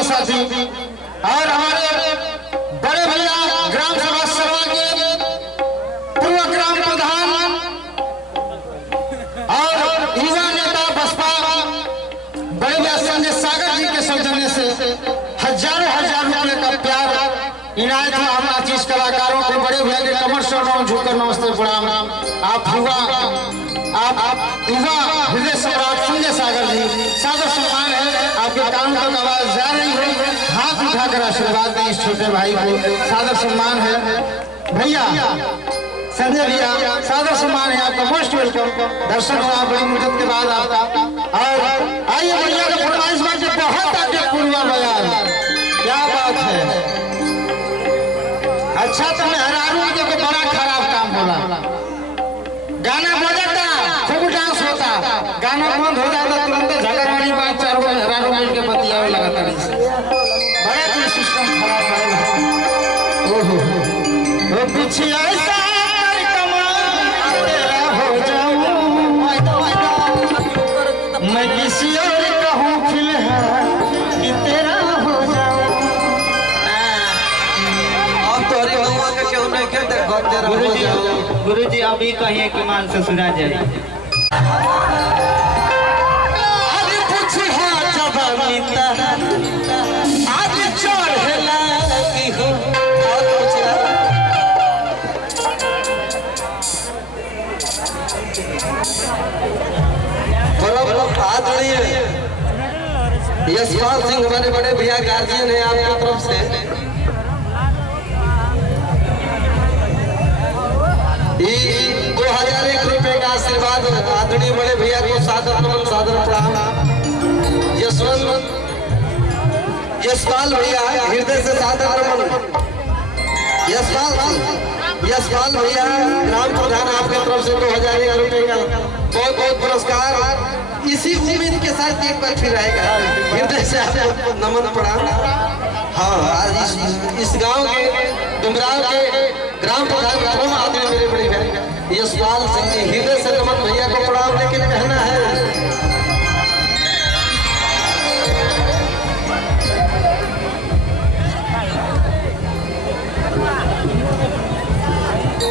युवा साथी और हमारे बड़े भैया ग्राम सभा सरवा के पूर्व ग्राम प्रधान और युवा नेता बसपा बड़े भैया संजय सागर जी के सौजन्य से हजारों रुपए का प्यार इनायत हुआ। हम आशीष कलाकारों को बड़े भैया के कमर से झुककर नमस्ते प्रणाम। आप युवा हृदय सम्राट संजय सागर जी सादर सम्मान है। आपके कानों तक आवाज जा रही है, हाथ उठाकर आशीर्वाद दें इस छोटे भाई को। सादर सम्मान है भैया संजय भैया, सादर सम्मान है आपका। Most welcome. दर्शन हुआ बड़ी मुद्दत के बाद आपका। और आइए भैया का फरमाइश बात बहुत आगे पूर्वा बयान, क्या बात है। अच्छा तो मेहरारू के बड़ा खराब काम बोला। गाना बजाता खूब डांस होता, गाना बंद हो जाता तुरंत झगड़ा वाली बात चारों मेहरारू मिल के बतियावे लगाता। बड़ा कोई सिस्टम खराब है। ओहो वो पीछे ऐसा मैं किसी और कहूँ फिलहाल कि तेरा हो जाऊं। अब तोरी हुआ के क्यों नहीं के देखो तेरा हो जाऊं। गुरुजी अभी कहिए कि मान से सुना जाए। आज पूछा जवानीता आज चढ़ला की हो और पूछला आदरणीय यशपाल सिंह हमारे बड़े भैया गार्जियन है आपकी तरफ से। ये 2001 रुपए का आशीर्वाद आदरणीय बड़े भैया को सादर नमन सादर प्रणाम। यशपाल भैया हृदय से सादर नमन। यशपाल भैया ग्राम प्रधान आपके तरफ से 2001 रुपए का बहुत बहुत पुरस्कार। इसी उम्मीद के साथ एक बार फिर आएगा। हृदय से आपको नमन प्रणाम। हाँ आज इस गांव के डुमराव के ग्राम प्रधान आदरणीय मेरे बड़े